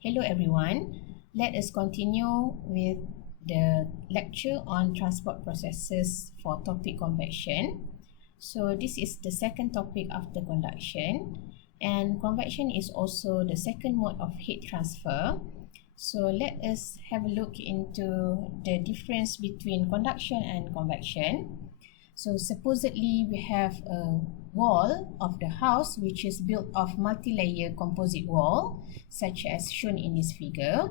Hello everyone, let us continue with the lecture on transport processes for topic convection. So this is the second topic after conduction, and convection is also the second mode of heat transfer. So let us have a look into the difference between conduction and convection. So supposedly we have a wall of the house which is built of multi-layer composite wall such as shown in this figure.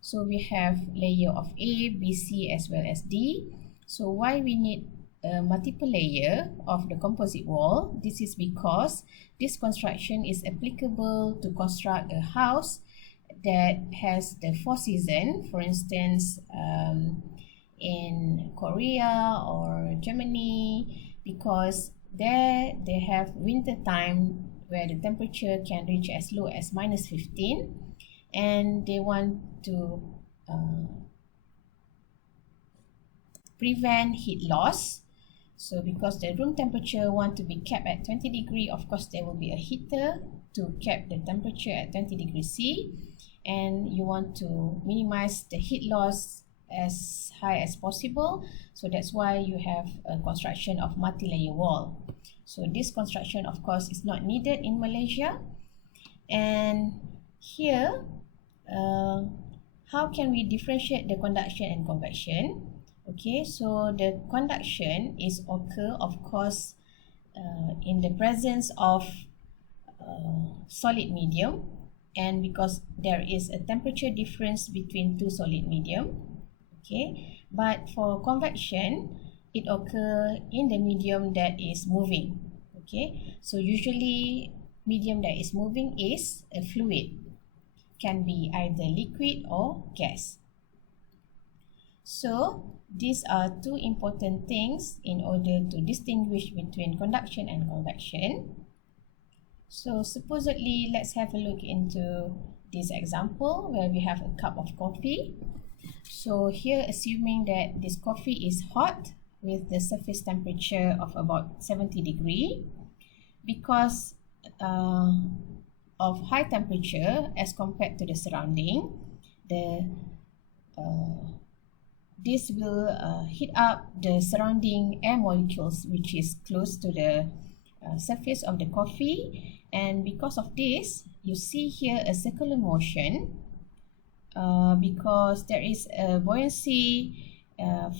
So we have layer of A, B, C as well as D. So why we need a multiple layer of the composite wall? This is because this construction is applicable to construct a house that has the 4 seasons. For instance, in Korea or Germany, because there they have winter time where the temperature can reach as low as -15, and they want to prevent heat loss. So because the room temperature want to be kept at 20 degrees, of course there will be a heater to keep the temperature at 20 degrees C, and you want to minimize the heat loss as high as possible. So that's why you have a construction of multi-layer wall. So this construction of course is not needed in Malaysia. And here, how can we differentiate the conduction and convection? Okay, so the conduction is occur of course in the presence of solid medium, and because there is a temperature difference between two solid medium. Okay, but for convection, it occurs in the medium that is moving. Okay, so usually medium that is moving is a fluid, can be either liquid or gas. So these are two important things in order to distinguish between conduction and convection. So supposedly, let's have a look into this example where we have a cup of coffee. So here, assuming that this coffee is hot with the surface temperature of about 70 degrees, because of high temperature as compared to the surrounding, this will heat up the surrounding air molecules which is close to the surface of the coffee, and because of this, you see here a circular motion. Because there is a buoyancy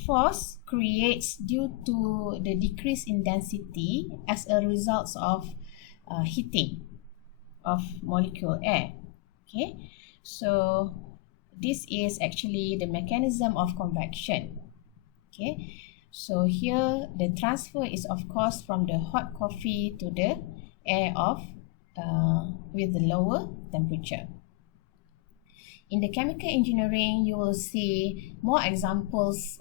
force creates due to the decrease in density as a result of heating of molecule air. Okay, so this is actually the mechanism of convection. Okay, so here the transfer is of course from the hot coffee to the air of with the lower temperature. In the chemical engineering, you will see more examples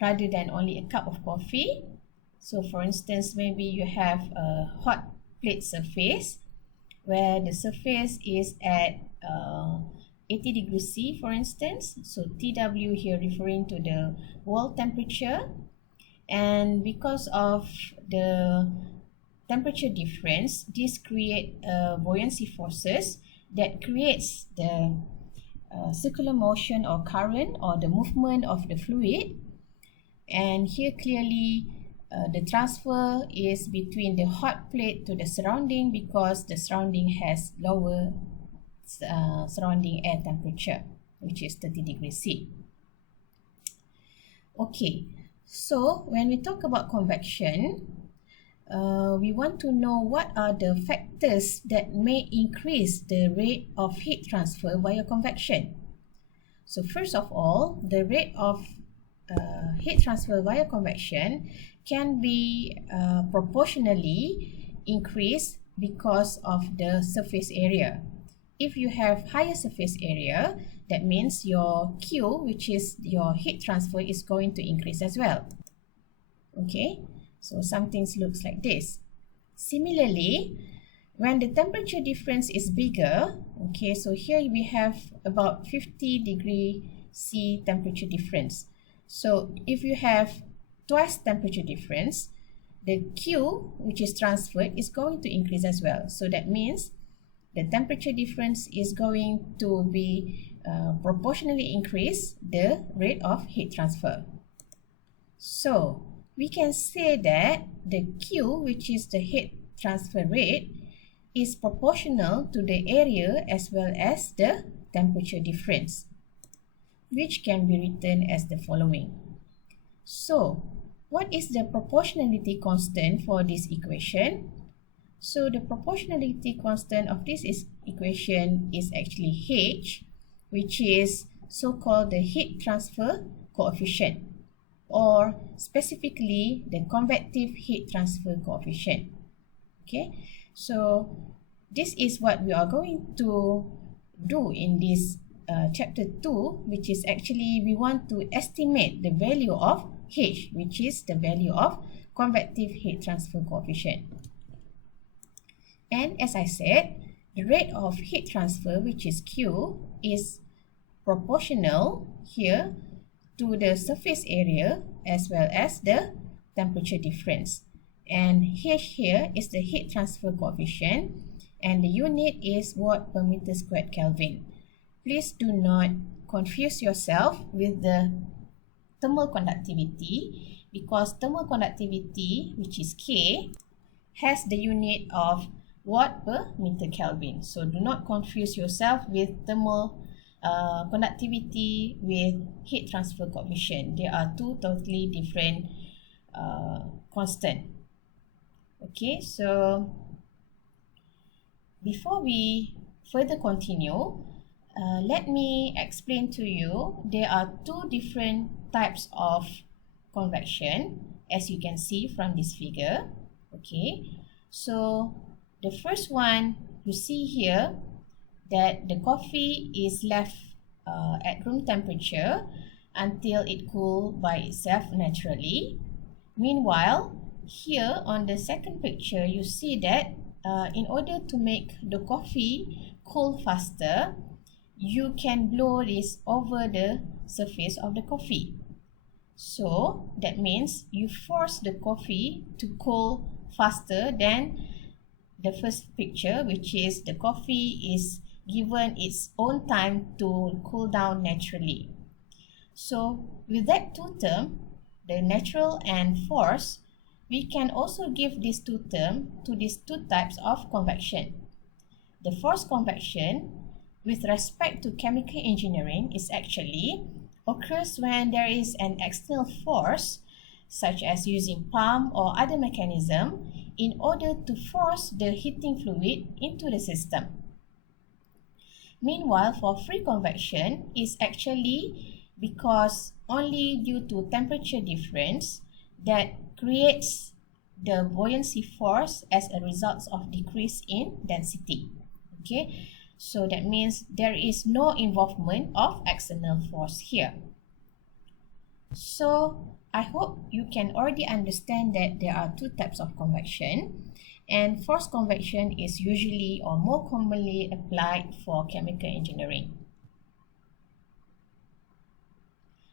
rather than only a cup of coffee. So for instance, maybe you have a hot plate surface where the surface is at 80 degrees C, for instance. So TW here referring to the wall temperature. And because of the temperature difference, this create buoyancy forces that creates the circular motion or current or the movement of the fluid. And here clearly the transfer is between the hot plate to the surrounding because the surrounding has lower surrounding air temperature, which is 30 degrees C. Okay, so when we talk about convection, we want to know what are the factors that may increase the rate of heat transfer via convection. So first of all, the rate of heat transfer via convection can be proportionally increased because of the surface area. If you have higher surface area, that means your Q, which is your heat transfer, is going to increase as well. Okay. So some things looks like this. Similarly, when the temperature difference is bigger, okay, so here we have about 50 degrees C temperature difference. So if you have twice temperature difference, the Q, which is transferred, is going to increase as well. So that means the temperature difference is going to be proportionally increase the rate of heat transfer. So we can say that the Q, which is the heat transfer rate, is proportional to the area as well as the temperature difference, which can be written as the following. So what is the proportionality constant for this equation? So the proportionality constant of this equation is actually H, which is so-called the heat transfer coefficient, or specifically the convective heat transfer coefficient. Okay, so this is what we are going to do in this chapter 2, which is actually we want to estimate the value of H, which is the value of convective heat transfer coefficient. And as I said, the rate of heat transfer, which is Q, is proportional here to the surface area as well as the temperature difference. And H here is the heat transfer coefficient, and the unit is watt per meter squared Kelvin. Please do not confuse yourself with the thermal conductivity, because thermal conductivity, which is K, has the unit of watt per meter Kelvin. So do not confuse yourself with thermal conductivity with heat transfer coefficient. They are two totally different constant. Okay, so before we further continue, let me explain to you there are two different types of convection, as you can see from this figure. Okay, so the first one you see here, that the coffee is left at room temperature until it cools by itself naturally. Meanwhile, here on the second picture, you see that in order to make the coffee cool faster, you can blow this over the surface of the coffee. So that means you force the coffee to cool faster than the first picture, which is the coffee is given its own time to cool down naturally. So with that two terms, the natural and forced, we can also give these two terms to these two types of convection. The forced convection with respect to chemical engineering is actually occurs when there is an external force, such as using pump or other mechanism, in order to force the heating fluid into the system. Meanwhile, for free convection is actually because only due to temperature difference that creates the buoyancy force as a result of decrease in density. Okay, so that means there is no involvement of external force here. So I hope you can already understand that there are two types of convection, and forced convection is usually or more commonly applied for chemical engineering.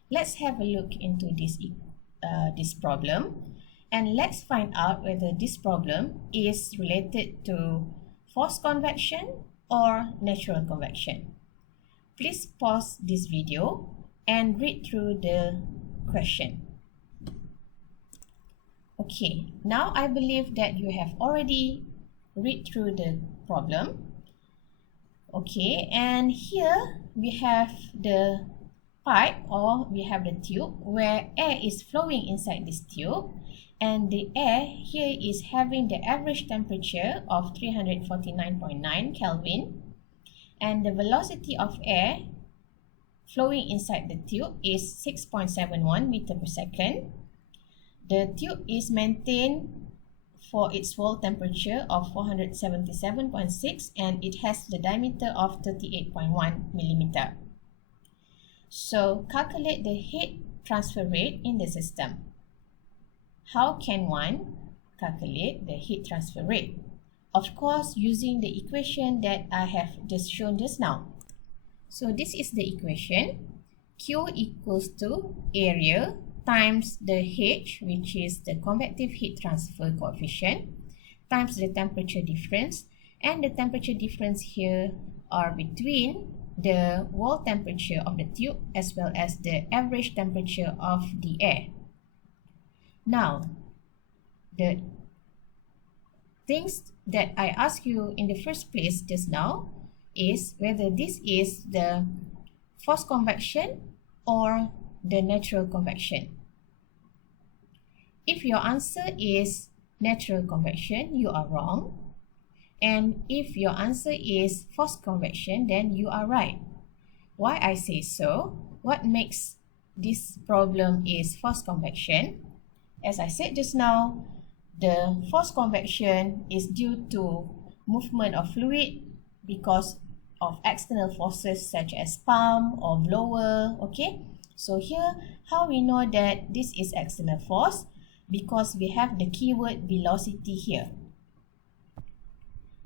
Let's have a look into this problem, and let's find out whether this problem is related to forced convection or natural convection. Please pause this video and read through the question. Okay, now I believe that you have already read through the problem. Okay, and here we have the pipe, or we have the tube where air is flowing inside this tube, and the air here is having the average temperature of 349.9 Kelvin, and the velocity of air flowing inside the tube is 6.71 meter per second. The tube is maintained for its wall temperature of 477.6, and it has the diameter of 38.1 millimeter. So calculate the heat transfer rate in the system. How can one calculate the heat transfer rate? Of course, using the equation that I have just shown just now. So this is the equation. Q equals to area times the H, which is the convective heat transfer coefficient, times the temperature difference, and the temperature difference here are between the wall temperature of the tube as well as the average temperature of the air. Now, the things that I asked you in the first place just now is whether this is the forced convection or the natural convection. If your answer is natural convection, you are wrong. And if your answer is forced convection, then you are right. Why I say so? What makes this problem is forced convection? As I said just now, the forced convection is due to movement of fluid because of external forces such as pump or blower. Okay, so here how we know that this is external force? Because we have the keyword velocity here.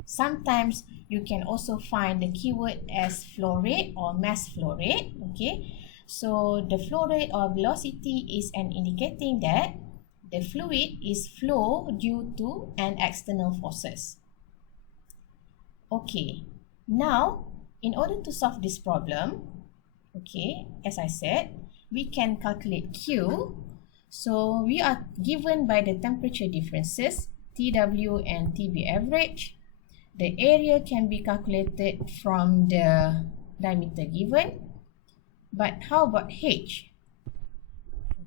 Sometimes you can also find the keyword as flow rate or mass flow rate. Okay, so the flow rate or velocity is an indicating that the fluid is flow due to an external forces. Okay, now in order to solve this problem, okay, as I said, we can calculate Q. So we are given by the temperature differences TW and TB average. The area can be calculated from the diameter given. But how about H?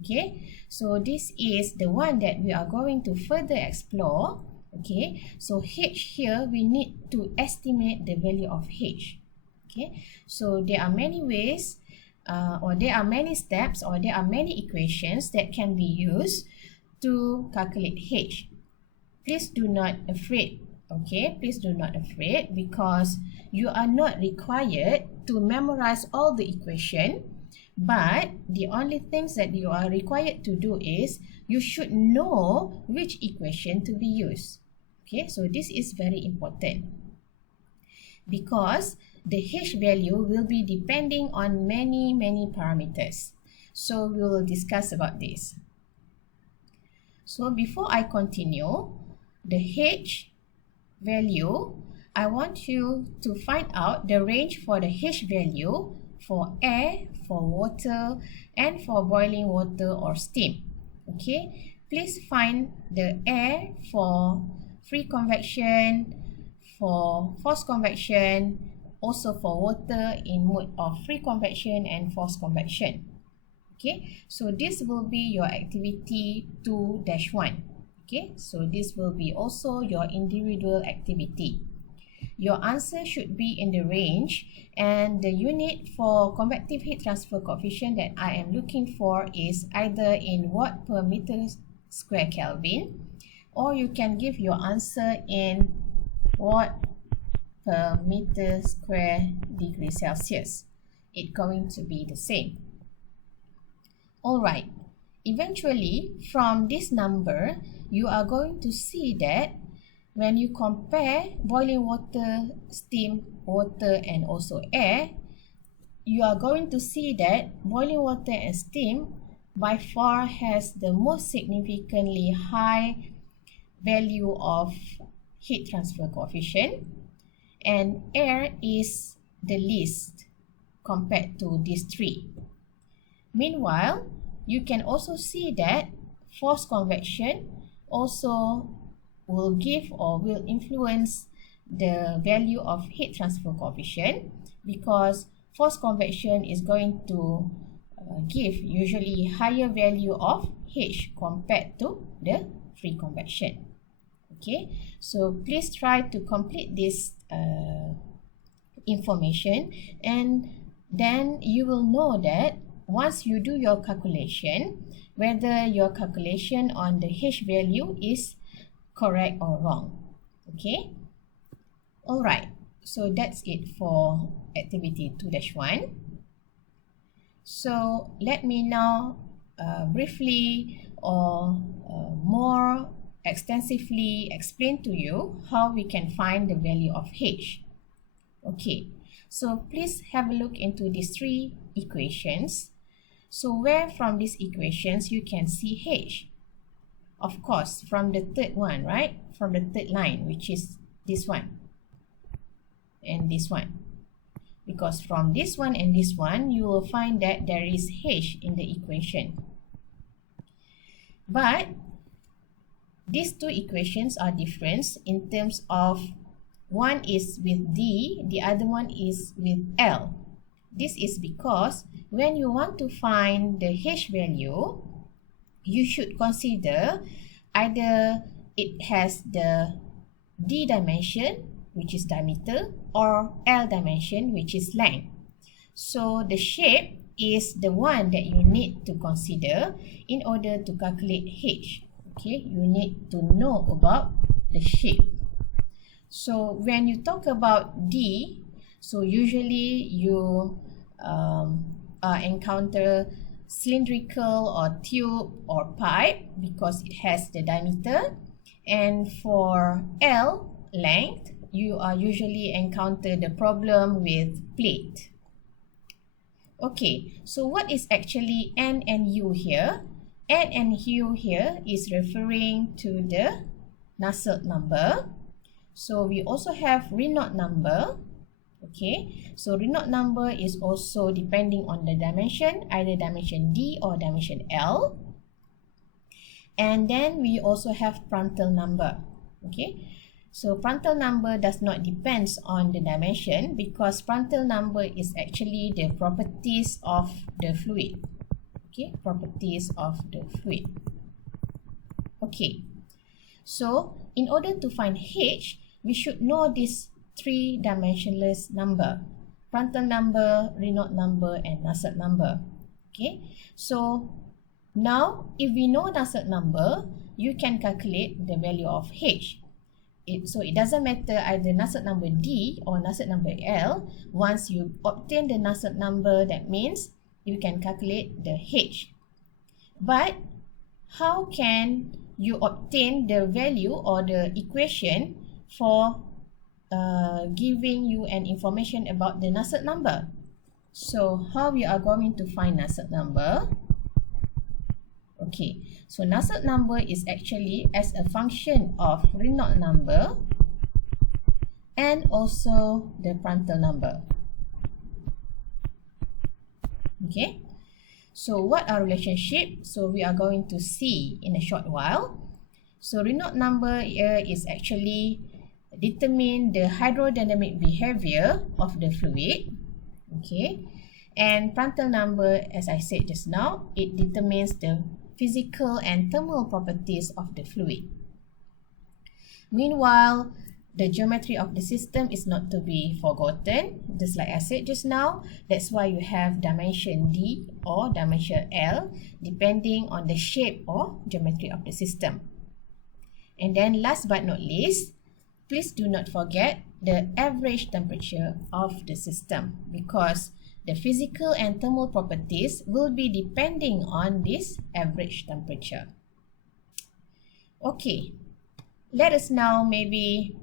Okay, so this is the one that we are going to further explore. Okay, so H here we need to estimate the value of H. Okay, so there are many ways or there are many steps or there are many equations that can be used to calculate H. Please do not afraid. Okay, please do not afraid because you are not required to memorize all the equation, but the only things that you are required to do is you should know which equation to be used. Okay, so this is very important because the H value will be depending on many parameters. So we will discuss about this. So before I continue, the H value, I want you to find out the range for the H value for air, for water, and for boiling water or steam. Okay, please find the air for free convection, for forced convection, also for water in mode of free convection and forced convection. Okay, so this will be your activity 2-1. Okay, so this will be also your individual activity. Your answer should be in the range, and the unit for convective heat transfer coefficient that I am looking for is either in watt per meter square Kelvin, or you can give your answer in watt per meter square degree Celsius. It's going to be the same. Alright, eventually from this number, you are going to see that when you compare boiling water, steam, water, and also air, you are going to see that boiling water and steam by far has the most significantly high value of heat transfer coefficient, and air is the least compared to these three. Meanwhile, you can also see that forced convection also will give or will influence the value of heat transfer coefficient because forced convection is going to give usually higher value of H compared to the free convection. Okay, so please try to complete this information, and then you will know that once you do your calculation, whether your calculation on the H value is correct or wrong. Okay, alright, so that's it for activity 2-1. So let me now briefly or more extensively explain to you how we can find the value of H. Okay, so please have a look into these three equations. So where from these equations you can see H? Of course, from the third one, right? From the third line, which is this one. and this one. Because from this one and this one, you will find that there is H in the equation. But these two equations are different in terms of one is with D, the other one is with L. This is because when you want to find the H value, you should consider either it has the D dimension, which is diameter, or L dimension, which is length. So the shape is the one that you need to consider in order to calculate H. Okay, you need to know about the shape. So when you talk about D, so usually you encounter cylindrical or tube or pipe because it has the diameter. And for L, length, you are usually encounter the problem with plate. Okay, so what is actually N and U here? N and U here is referring to the Nusselt number. So we also have Reynolds number. Okay, so Reynolds number is also depending on the dimension, either dimension D or dimension L. And then we also have Prandtl number. Okay, so Prandtl number does not depend on the dimension because Prandtl number is actually the properties of the fluid. Okay, properties of the fluid. Okay, so in order to find H, we should know this three dimensionless number: Prandtl number, Reynolds number, and Nusselt number. Okay, so now if we know Nusselt number, you can calculate the value of H. So it doesn't matter either Nusselt number D or Nusselt number L. Once you obtain the Nusselt number, that means you can calculate the H. But how can you obtain the value or the equation for giving you an information about the Nusselt number? So how we are going to find Nusselt number? Okay, so Nusselt number is actually as a function of Reynolds number and also the Prandtl number. Okay, so what are relationship? So we are going to see in a short while. So Reynolds number here is actually determine the hydrodynamic behavior of the fluid. Okay, and Prandtl number, as I said just now, it determines the physical and thermal properties of the fluid. Meanwhile, the geometry of the system is not to be forgotten. Just like I said just now, that's why you have dimension D or dimension L depending on the shape or geometry of the system. And then last but not least, please do not forget the average temperature of the system because the physical and thermal properties will be depending on this average temperature. Okay, let us now maybe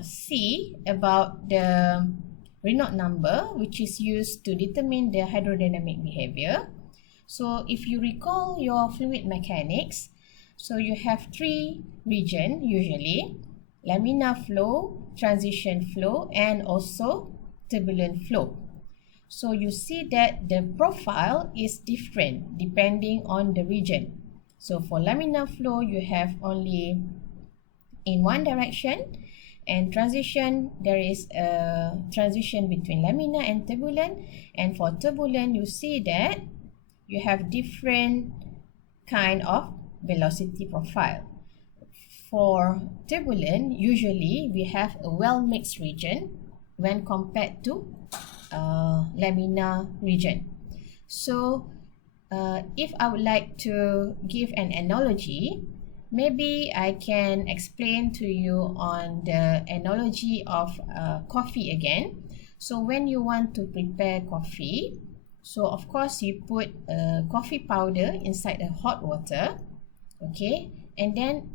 see about the Reynolds number, which is used to determine the hydrodynamic behavior. So if you recall your fluid mechanics, so you have three regions usually: laminar flow, transition flow, and also turbulent flow. So you see that the profile is different depending on the region. So for laminar flow, you have only in one direction, and transition, there is a transition between laminar and turbulent. And for turbulent, you see that you have different kind of velocity profile. For turbulent, usually we have a well-mixed region when compared to laminar region. So if I would like to give an analogy, maybe I can explain to you on the analogy of coffee again. So when you want to prepare coffee, so of course you put coffee powder inside the hot water, okay, and then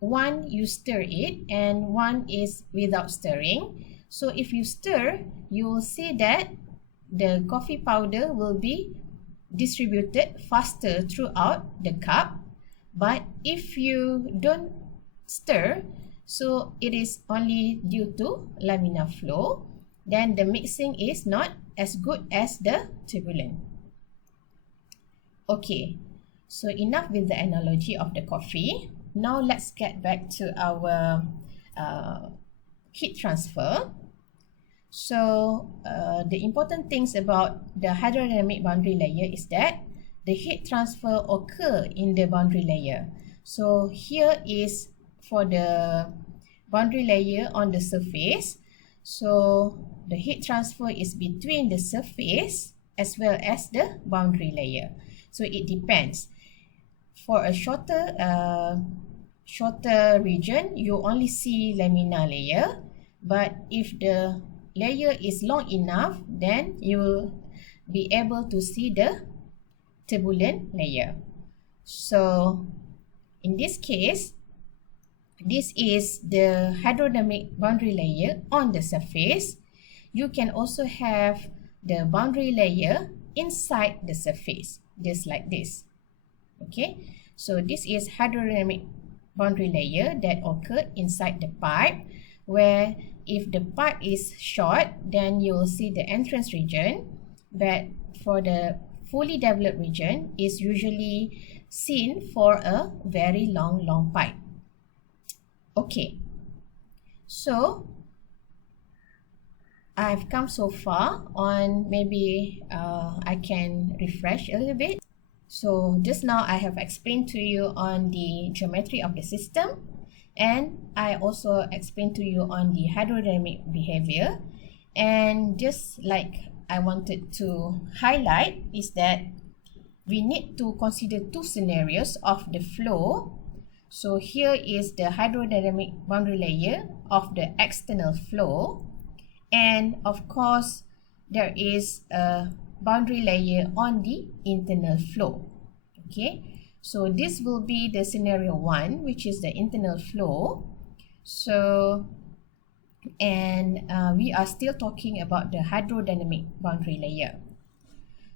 one you stir it and one is without stirring. So if you stir, you will see that the coffee powder will be distributed faster throughout the cup. But if you don't stir, so it is only due to laminar flow. then the mixing is not as good as the turbulent. Okay, so enough with the analogy of the coffee. Now let's get back to our heat transfer. So the important things about the hydrodynamic boundary layer is that the heat transfer occur in the boundary layer. So here is for the boundary layer on the surface. So the heat transfer is between the surface as well as the boundary layer. So it depends. For a shorter region, you only see laminar layer. But if the layer is long enough, then you will be able to see the turbulent layer. So in this case, this is the hydrodynamic boundary layer on the surface. You can also have the boundary layer inside the surface, just like this. Okay, so this is hydrodynamic boundary layer that occur inside the pipe, where if the pipe is short, then you will see the entrance region, but for the fully developed region is usually seen for a very long pipe. Okay, so I've come so far on, maybe I can refresh a little bit. So just now I have explained to you on the geometry of the system, and I also explained to you on the hydrodynamic behavior. And just like I wanted to highlight is that we need to consider two scenarios of the flow. So here is the hydrodynamic boundary layer of the external flow, and of course there is a boundary layer on the internal flow. Okay, so this will be the scenario 1, which is the internal flow. So and we are still talking about the hydrodynamic boundary layer.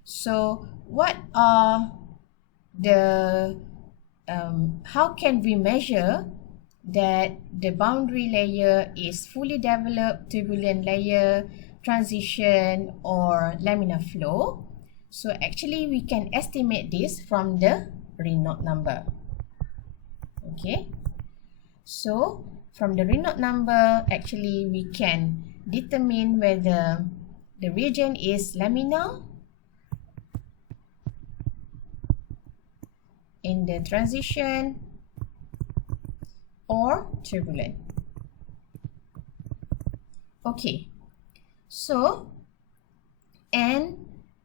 So what are the how can we measure that the boundary layer is fully developed, turbulent layer, transition, or laminar flow? So actually we can estimate this from the Reynolds number. Okay, so from the Reynolds number, actually we can determine whether the region is laminar, in the transition, or turbulent. Okay, so and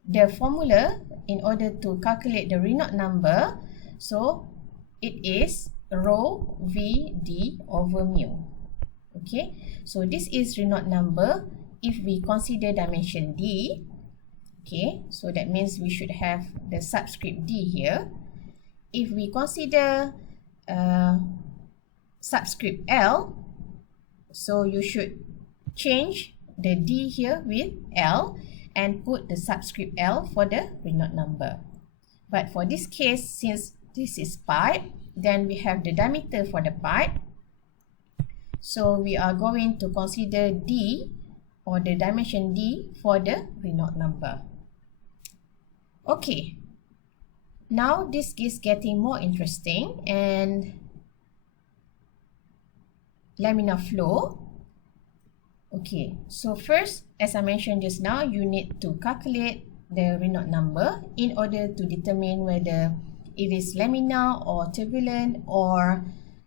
the formula in order to calculate the Reynolds number, so it is rho v d over mu. Okay, so this is Reynolds number if we consider dimension d. Okay, so that means we should have the subscript d here. If we consider subscript L, so you should change the D here with L and put the subscript L for the Reynolds number. But for this case, since this is pipe, then we have the diameter for the pipe. So we are going to consider D, or the dimension D, for the Reynolds number. Okay. Now this is getting more interesting, and laminar flow. Okay, so first, as I mentioned just now, you need to calculate the Reynolds number in order to determine whether it is laminar or turbulent or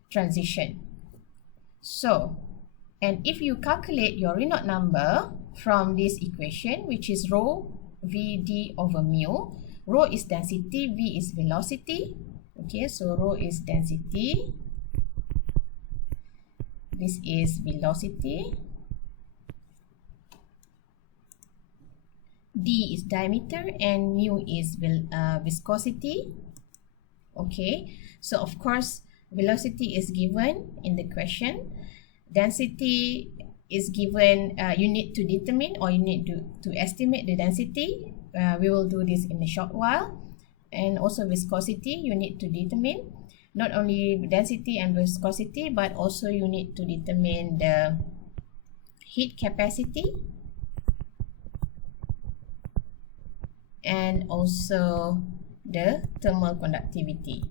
transition. So, and if you calculate your Reynolds number from this equation, which is rho v d over mu, rho is density, v is velocity. Okay, so rho is density, this is velocity, d is diameter, and mu is viscosity. Okay, so of course velocity is given in the question, density is given, you need to determine, or you need to estimate the density. We will do this in a short while. And also viscosity, you need to determine not only density and viscosity, but also you need to determine the heat capacity. and also the thermal conductivity.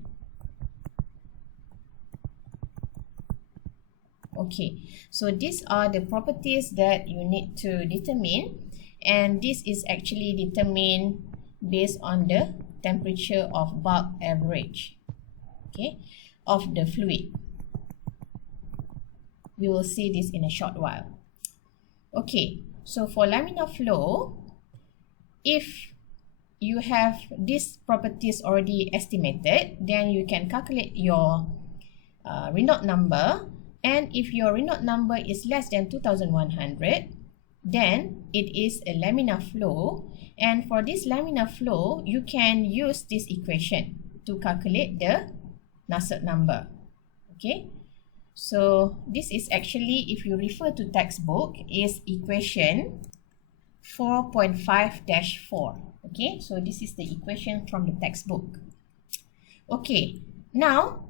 Okay, so these are the properties that you need to determine, and this is actually determined based on the temperature of bulk average, okay, of the fluid. We will see this in a short while. Okay, so for laminar flow, if you have these properties already estimated, then you can calculate your Reynolds number. And if your Reynolds number is less than 2100, then it is a laminar flow. And for this laminar flow, you can use this equation to calculate the Nusselt number. Okay, so this is actually, if you refer to textbook, is equation 4.5-4. Okay, so this is the equation from the textbook. Okay, now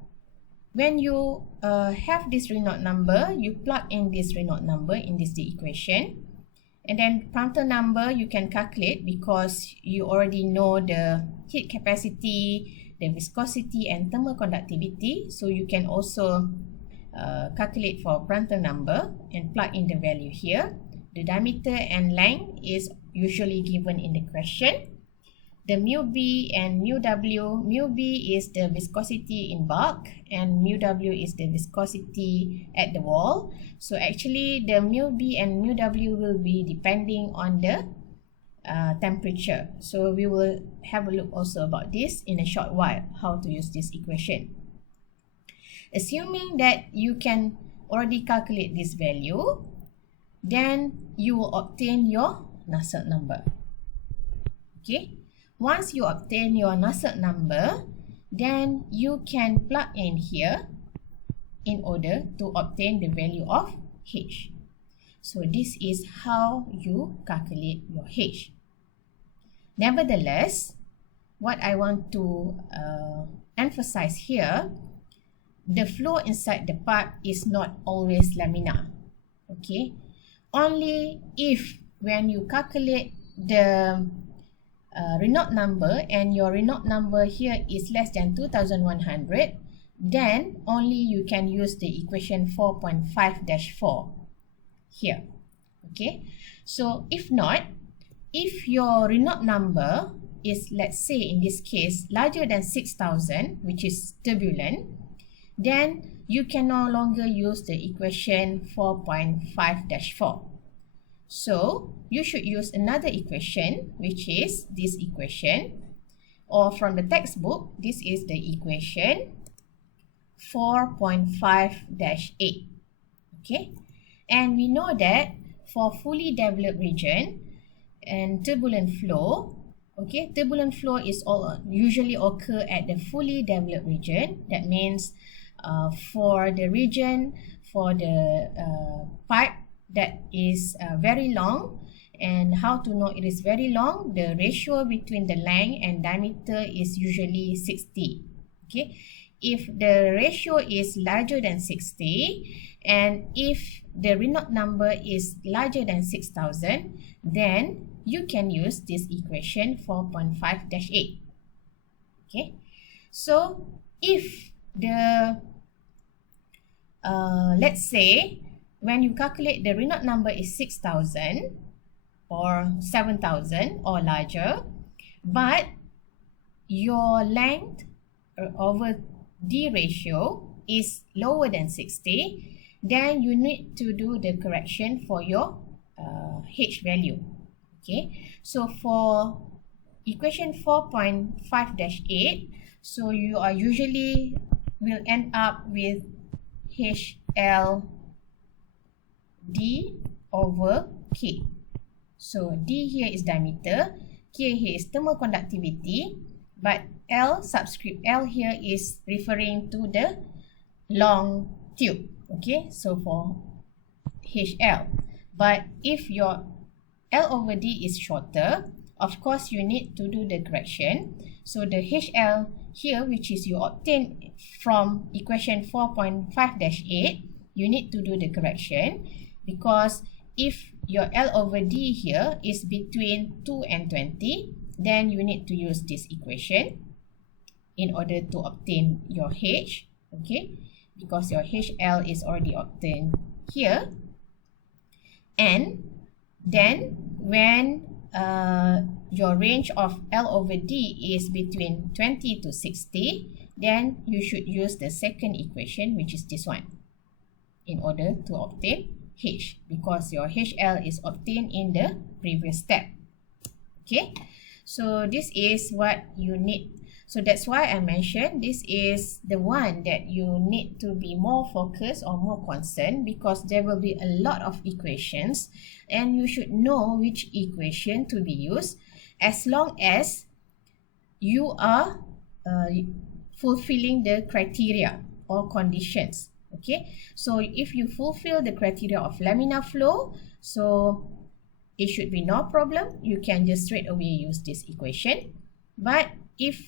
when you have this Reynolds number, you plug in this Reynolds number in this the equation, and then Prandtl number you can calculate because you already know the heat capacity, the viscosity, and thermal conductivity. So you can also calculate for Prandtl number and plug in the value here. The diameter and length is usually given in the question. The mu B and mu W, mu B is the viscosity in bulk and mu W is the viscosity at the wall. So actually the mu B and mu W will be depending on the temperature. So we will have a look also about this in a short while, how to use this equation. Assuming that you can already calculate this value, then you will obtain your Nusselt number. Okay. Once you obtain your Nusselt number, then you can plug in here in order to obtain the value of H. So this is how you calculate your H. Nevertheless, what I want to emphasize here, the flow inside the part is not always laminar. Okay, only if when you calculate the Reynolds number and your Reynolds number here is less than 2100, then only you can use the equation 4.5-4 here. Okay, so if not, if your Reynolds number is, let's say in this case, larger than 6000, which is turbulent, then you can no longer use the equation 4.5-4. So you should use another equation, which is this equation, or from the textbook, this is the equation 4.5-8. Okay, and we know that for fully developed region and turbulent flow, okay, turbulent flow is usually occur at the fully developed region. That means for the region, for the pipe that is very long. And how to know it is very long? The ratio between the length and diameter is usually 60. Okay, if the ratio is larger than 60 and if the Reynolds number is larger than 6000, then you can use this equation 4.5-8. Okay, so if the let's say when you calculate the Reynolds number is 6000 or 7000 or larger, but your length over D ratio is lower than 60, then you need to do the correction for your H value. Okay, so for equation 4.5-8, so you are usually will end up with HL D over K. So D here is diameter, K here is thermal conductivity, but L subscript L here is referring to the long tube. Okay, so for HL. But if your L over D is shorter, of course you need to do the correction. So the HL here, which is you obtain from equation 4.5-8, you need to do the correction, because if your L over D here is between 2 and 20, then you need to use this equation in order to obtain your H, okay, because your HL is already obtained here. And then when your range of L over D is between 20 to 60, then you should use the second equation, which is this one, in order to obtain H, because your HL is obtained in the previous step. Okay, so this is what you need. So that's why I mentioned this is the one that you need to be more focused or more concerned, because there will be a lot of equations and you should know which equation to be used as long as you are fulfilling the criteria or conditions. Okay, so if you fulfill the criteria of laminar flow, so it should be no problem. You can just straight away use this equation. But if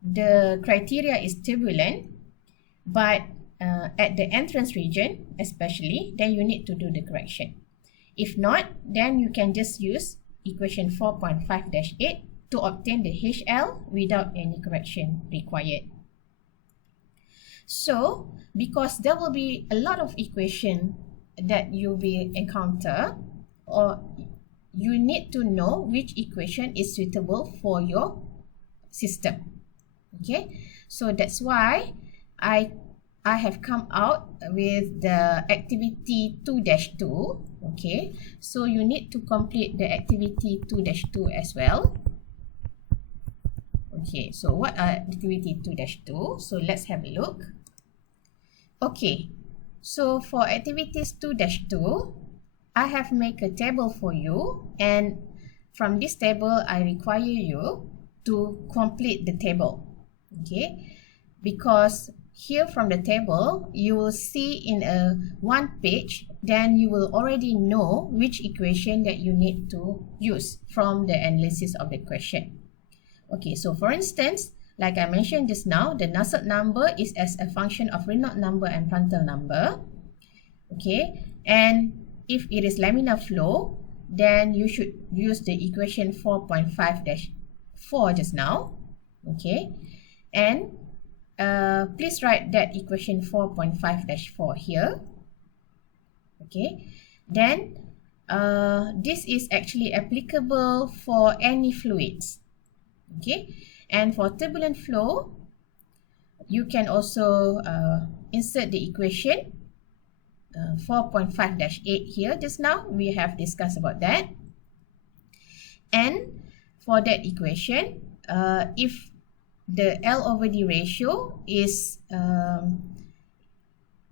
the criteria is turbulent, but at the entrance region especially, then you need to do the correction. If not, then you can just use equation 4.5-8 to obtain the HL without any correction required. So, because there will be a lot of equation that you will encounter, or you need to know which equation is suitable for your system. Okay, so that's why I have come out with the activity 2-2. Okay, so you need to complete the activity 2-2 as well. Okay, so what are activity 2-2? So let's have a look. Okay, so for activities 2-2, I have made a table for you, and from this table I require you to complete the table. Okay, because here from the table you will see in a one page, then you will already know which equation that you need to use from the analysis of the question. Okay, so for instance, like I mentioned just now, the Nusselt number is as a function of Reynolds number and Prandtl number. Okay, and if it is laminar flow, then you should use the equation 4.5-4 just now. Okay, and please write that equation 4.5-4 here. Okay, then this is actually applicable for any fluids. Okay, and for turbulent flow, you can also insert the equation 4.5-8 here. Just now we have discussed about that. And for that equation, if the L over D ratio is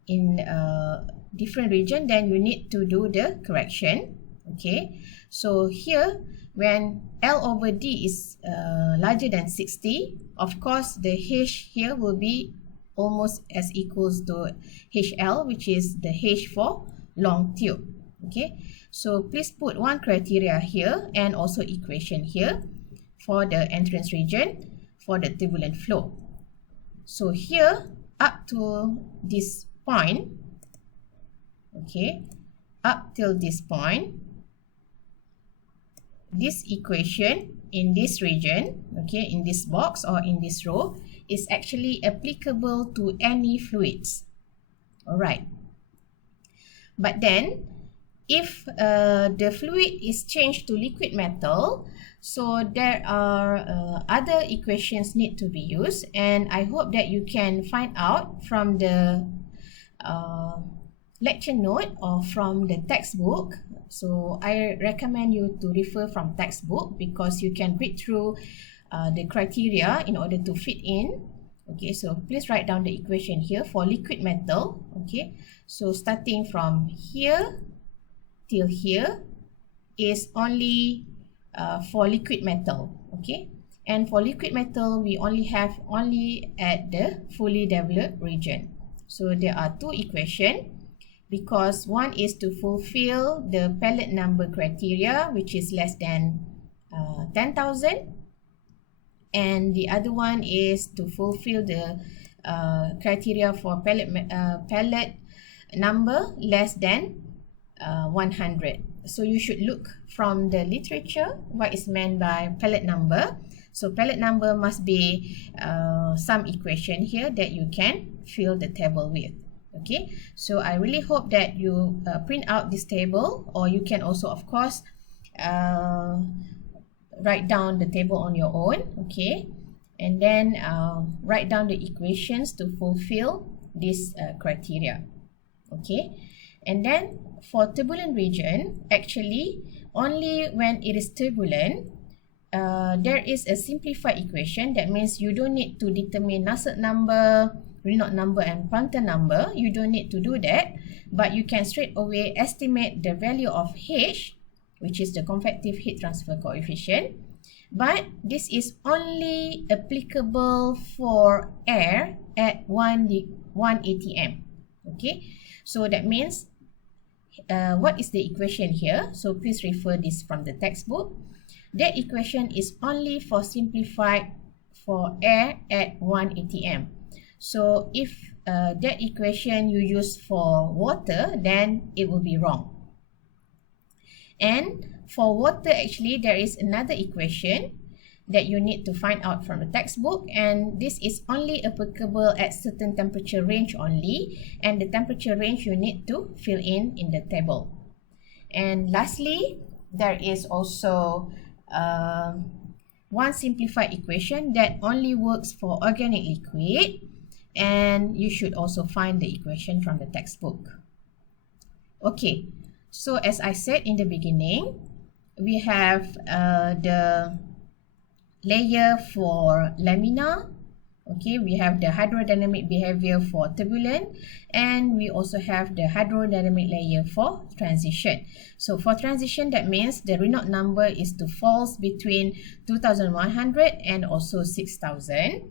in a different region, then you need to do the correction. Okay, so here when L over D is larger than 60, of course the H here will be almost as equals to HL, which is the H for long tube. Okay, so please put one criteria here and also equation here for the entrance region for the turbulent flow. So here up to this point, okay, up till this point, this equation in this region, okay, in this box or in this row, is actually applicable to any fluids. Alright, but then if the fluid is changed to liquid metal, so there are other equations need to be used, and I hope that you can find out from the lecture note or from the textbook. So I recommend you to refer from textbook, because you can read through the criteria in order to fit in. Okay, so please write down the equation here for liquid metal. Okay, so starting from here till here is only for liquid metal. Okay, and for liquid metal we only have at the fully developed region. So there are two equations, because one is to fulfill the pellet number criteria, which is less than 10,000, and the other one is to fulfill the criteria for pellet number less than 100. so you should look from the literature what is meant by pallet number. So pallet number must be some equation here that you can fill the table with. Okay, so I really hope that you print out this table, or you can also of course write down the table on your own. Okay, and then write down the equations to fulfill this criteria. Okay, and then for turbulent region, actually only when it is turbulent there is a simplified equation. That means you don't need to determine Nusselt number, Reynolds number and Prandtl number. You don't need to do that, but you can straight away estimate the value of H, which is the convective heat transfer coefficient. But this is only applicable for air at 1 atm. Okay, so that means what is the equation here? So please refer this from the textbook. That equation is only for simplified for air at 1 atm. So if that equation you use for water, then it will be wrong. And for water, actually there is another equation that you need to find out from the textbook, and this is only applicable at certain temperature range only, and the temperature range you need to fill in the table. And lastly, there is also one simplified equation that only works for organic liquid, and you should also find the equation from the textbook. Okay, so as I said in the beginning, we have the layer for laminar. Okay, we have the hydrodynamic behavior for turbulent, and we also have the hydrodynamic layer for transition. So for transition, that means the Reynolds number is to falls between 2100 and also 6000.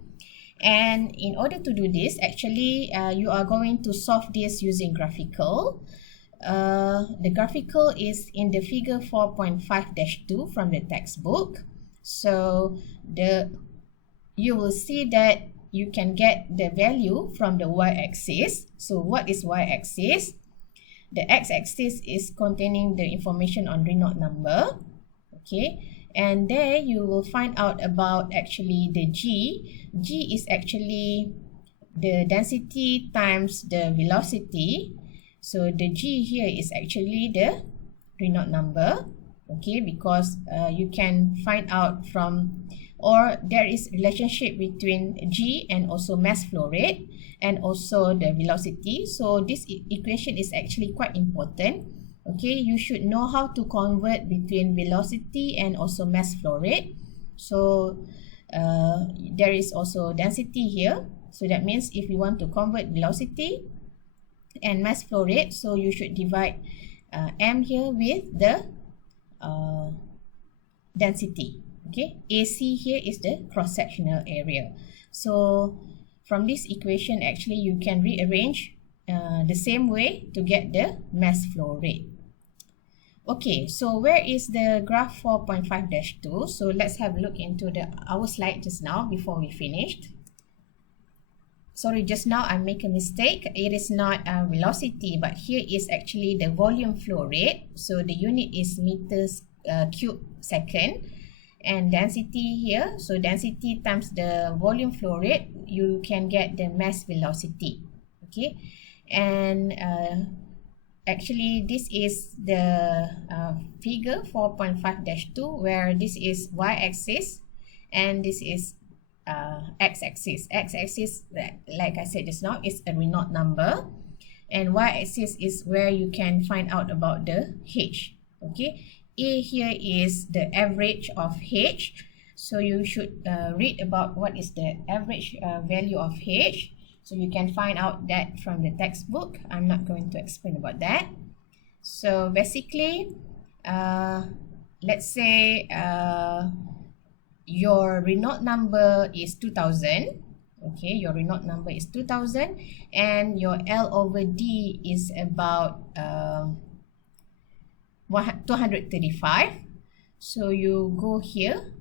And in order to do this, actually you are going to solve this using graphical. The graphical is in the figure 4.5-2 from the textbook. So you will see that you can get the value from the y-axis. So what is y-axis? The x-axis is containing the information on Reynolds number. Okay, and there you will find out about actually the G. G is actually the density times the velocity. So the G here is actually the Reynolds number. Okay, because you can find out from, or there is relationship between G and also mass flow rate and also the velocity. So this equation is actually quite important. Okay, you should know how to convert between velocity and also mass flow rate. So there is also density here. So that means if you want to convert velocity and mass flow rate, so you should divide m here with the density. Okay, AC here is the cross-sectional area. So from this equation, actually you can rearrange the same way to get the mass flow rate. Okay, so where is the graph 4.5-2? So let's have a look into our slide just now before we finished. Sorry, just now I make a mistake. It is not velocity, but here is actually the volume flow rate. So the unit is meters cube second, and density here. So density times the volume flow rate, you can get the mass velocity. Okay, and actually this is the figure 4.5-2, where this is y-axis and this is x-axis. X-axis, like I said just now, is a Reynolds number, and y-axis is where you can find out about the H. Okay, A here is the average of H, so you should read about what is the average value of H. So you can find out that from the textbook. I'm not going to explain about that. So basically, let's say your Reynolds number is 2000. Okay, your Reynolds number is 2000, and your L over D is about 235. So you go here.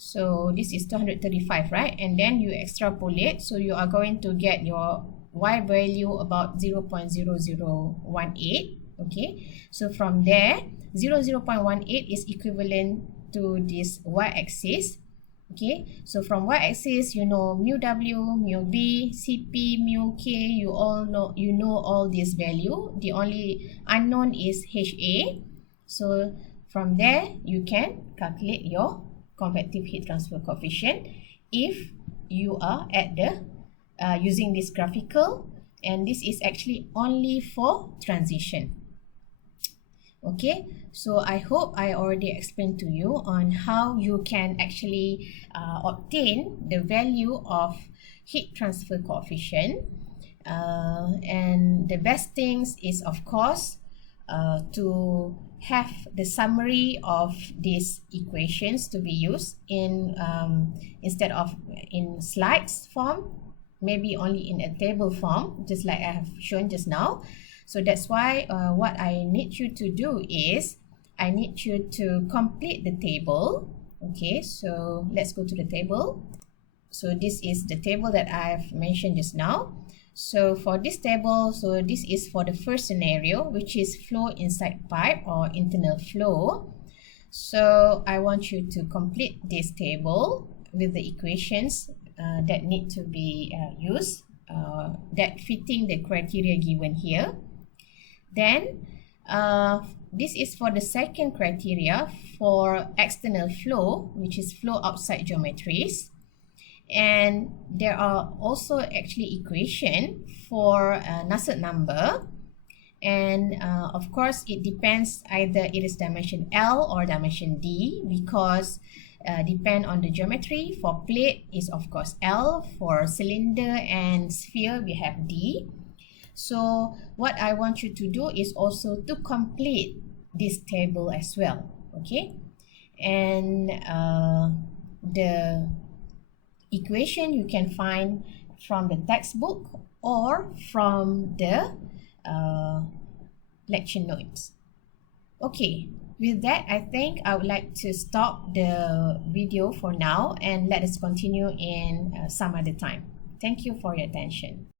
So this is 235, right? And then you extrapolate. So you are going to get your Y value about 0.0018. Okay, so from there 0.18 is equivalent to this y-axis. Okay, so from y-axis, you know mu w, mu v, cp, mu k, you know all this value. The only unknown is ha. So from there, you can calculate your convective heat transfer coefficient if you are at the using this graphical, and this is actually only for transition. Okay, so I hope I already explained to you on how you can actually obtain the value of heat transfer coefficient, and the best things is, of course, to have the summary of these equations to be used in instead of in slides form, maybe only in a table form, just like I have shown just now. So that's why what I need you to do is I need you to complete the table. Okay, so let's go to the table. So this is the table that I've mentioned just now. So for this table, so this is for the first scenario, which is flow inside pipe or internal flow. So I want you to complete this table with the equations that need to be used, that fitting the criteria given here. Then this is for the second criteria for external flow, which is flow outside geometries. And there are also actually equation for Nusselt number. And of course, it depends either it is dimension L or dimension D, because depend on the geometry. For plate is of course L, for cylinder and sphere we have D. So what I want you to do is also to complete this table as well. Okay, and the equation you can find from the textbook or from the lecture notes. Okay, with that, I think I would like to stop the video for now and let us continue in some other time. Thank you for your attention.